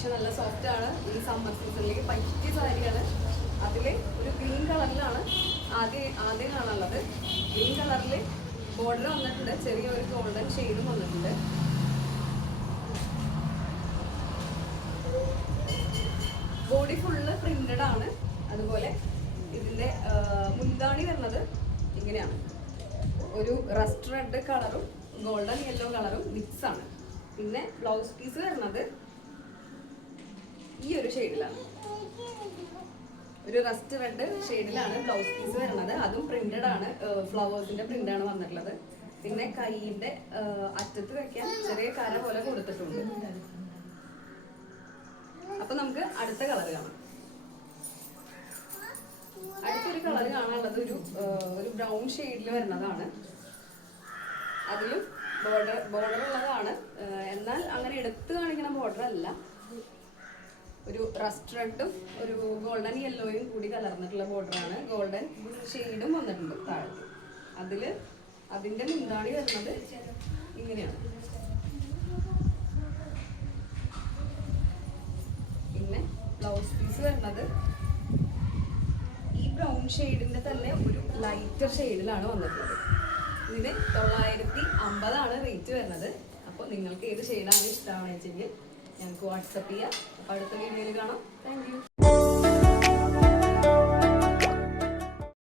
പക്ഷെ നല്ല സോഫ്റ്റ് ആണ്. ഈ സമ്മർ സീസണിലേക്ക് പറ്റിയ സാരിയാണ്. അതിൽ ഒരു ഗ്രീൻ കളറിലാണ് ആദ്യം കാണാനുള്ളത്. ഗ്രീൻ കളറിൽ ബോർഡർ വന്നിട്ടുണ്ട്, ചെറിയൊരു ഗോൾഡൻ ഷെയ്ഡും വന്നിട്ടുണ്ട്. ബോഡി ഫുള്ള് പ്രിന്റഡ് ആണ്. അതുപോലെ ഇതിന്റെ മുന്താണി വരുന്നത് ഇങ്ങനെയാണ്. ഒരു റസ്റ്റ് റെഡ് കളറും ഗോൾഡൻ യെല്ലോ കളറും മിക്സ് ആണ്. പിന്നെ ബ്ലൗസ് പീസ് വരുന്നത് ഈ ഒരു ഷെയ്ഡിലാണ്. ഒരു റസ്റ്റ് റെഡ് ഷെയ്ഡിലാണ് ബ്ലൗസ് പീസ് വരുന്നത്. അതും പ്രിന്റഡ് ആണ്, ഫ്ലവേഴ്സിന്റെ പ്രിന്റ് ആണ് വന്നിട്ടുള്ളത്. പിന്നെ കൈയിന്റെ അറ്റത്ത് വെക്കാൻ ചെറിയ കര പോലെ കൊടുത്തിട്ടുണ്ട്. അപ്പൊ നമുക്ക് അടുത്ത കളർ കാണാം. അടുത്തൊരു കളർ കാണാനുള്ളത് ഒരു ബ്രൗൺ ഷെയ്ഡിൽ വരുന്നതാണ്. അതിലും ബോർഡർ ഉള്ളതാണ്, എന്നാൽ അങ്ങനെ എടുത്ത് കാണിക്കുന്ന ബോർഡർ അല്ല. ഒരു റസ്റ്റ് റെഡും ഒരു ഗോൾഡൻ യെല്ലോയും കൂടി കലർന്നിട്ടുള്ള ബോർഡറാണ്. ഗോൾഡൻ ഷെയ്ഡും വന്നിട്ടുണ്ട് താഴത്ത്. അതിന്റെ മുന്താണി വരുന്നത് ഇങ്ങനെയാണ്. പിന്നെ ബ്ലൗസ് പീസ് വരുന്നത് ഈ ബ്രൗൺ ഷെയ്ഡിന്റെ തന്നെ ഒരു ലൈറ്റർ ഷെയ്ഡിലാണ് വന്നിട്ടുള്ളത്. ഇതിന് 950 റേറ്റ് വരുന്നത്. അപ്പോൾ നിങ്ങൾക്ക് ഏത് ഷെയ്ഡാണ് ഇഷ്ടമാണെന്ന് വെച്ചെങ്കിൽ ഞങ്ങൾക്ക് വാട്സപ്പ് ചെയ്യാം. അപ്പോൾ അടുത്ത വീഡിയോയിൽ കാണാം. Thank you.